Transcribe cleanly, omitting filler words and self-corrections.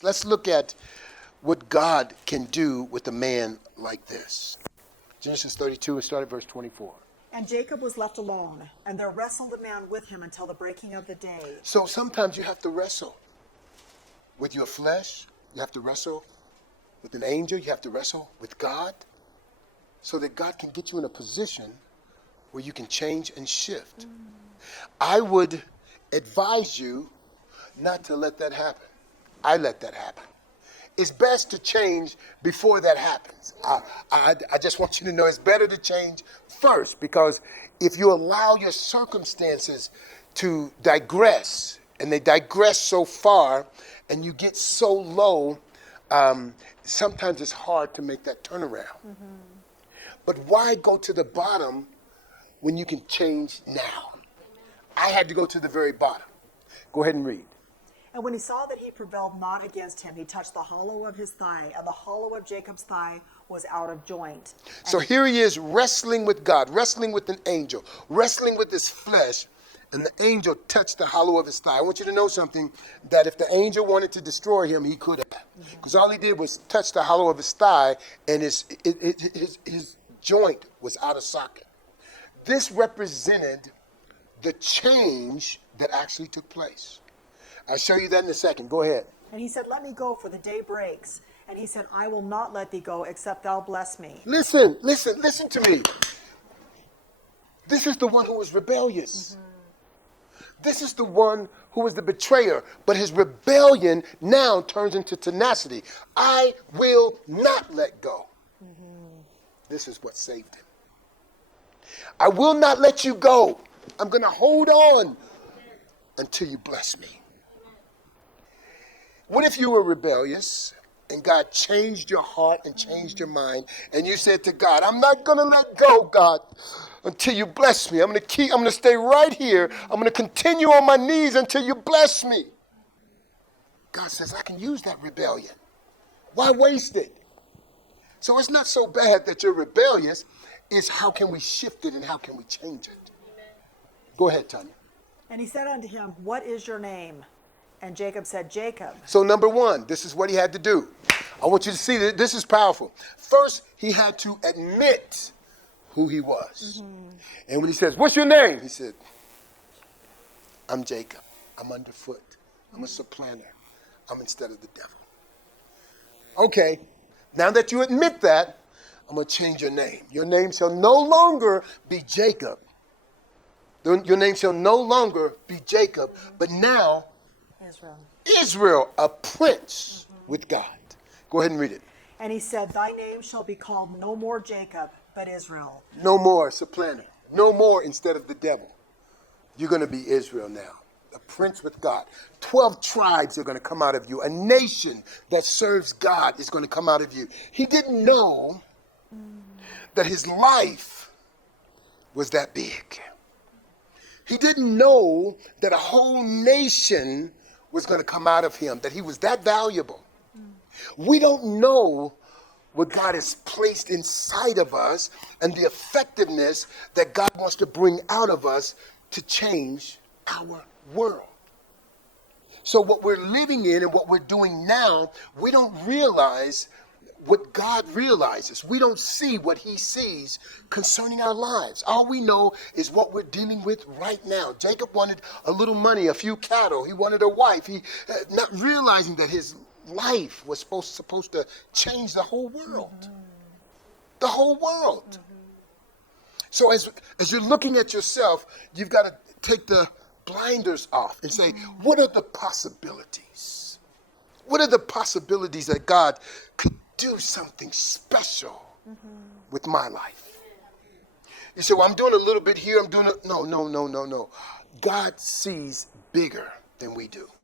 Let's look at what God can do with a man like this. Genesis 32, and start at verse 24. And Jacob was left alone, and there wrestled a man with him until the breaking of the day. So sometimes you have to wrestle with your flesh. You have to wrestle with an angel. You have to wrestle with God so that God can get you in a position where you can change and shift. I would advise you not to let that happen. I let that happen. It's best to change before that happens. I just want you to know it's better to change first, because if you allow your circumstances to digress, and they digress so far, and you get so low, sometimes it's hard to make that turnaround. But why go to the bottom when you can change now? I had to go to the very bottom. Go ahead and read. And when he saw that he prevailed not against him, he touched the hollow of his thigh, and the hollow of Jacob's thigh was out of joint. So here he is wrestling with God, wrestling with an angel, wrestling with his flesh, and the angel touched the hollow of his thigh. I want you to know something, that if the angel wanted to destroy him, he could have. Because all he did was touch the hollow of his thigh, and his joint was out of socket. This represented the change that actually took place. I'll show you that in a second. Go ahead. And he said, let me go, for the day breaks. And he said, I will not let thee go, except thou bless me. Listen to me. This is the one who was rebellious. This is the one who was the betrayer. But his rebellion now turns into tenacity. I will not let go. This is what saved him. I will not let you go. I'm going to hold on until you bless me. What if you were rebellious and God changed your heart and changed your mind, and you said to God, I'm not going to let go, God, until you bless me. I'm going to stay right here. I'm going to continue on my knees until you bless me. God says, I can use that rebellion. Why waste it? So it's not so bad that you're rebellious. It's how can we shift it and how can we change it? Go ahead, Tanya. And he said unto him, what is your name? And Jacob said, Jacob. So number one, this is what he had to do. I want you to see that this is powerful. First, he had to admit who he was. And when he says, what's your name? He said, I'm Jacob. I'm underfoot. I'm a supplanter. I'm instead of the devil. Okay, now that you admit that, I'm going to change your name. Your name shall no longer be Jacob. Your name shall no longer be Jacob, but now Israel, a prince with God. Go ahead and read it. And he said, thy name shall be called no more Jacob, but Israel. No more supplanter. No more instead of the devil. You're going to be Israel now. A prince with God. 12 tribes are going to come out of you. A nation that serves God is going to come out of you. He didn't know that his life was that big. He didn't know that a whole nation was going to come out of him, that he was that valuable. We don't know what God has placed inside of us and the effectiveness that God wants to bring out of us to change our world. So what we're living in and what we're doing now, we don't realize what God realizes. We don't see what he sees concerning our lives. All we know is what we're dealing with right now. Jacob wanted a little money, a few cattle. He wanted a wife. He not realizing that his life was supposed to change the whole world. The whole world. So as you're looking at yourself, you've got to take the blinders off and say, what are the possibilities? What are the possibilities that God could do something special with my life? You say, well, I'm doing a little bit here. I'm doing it. No. God sees bigger than we do.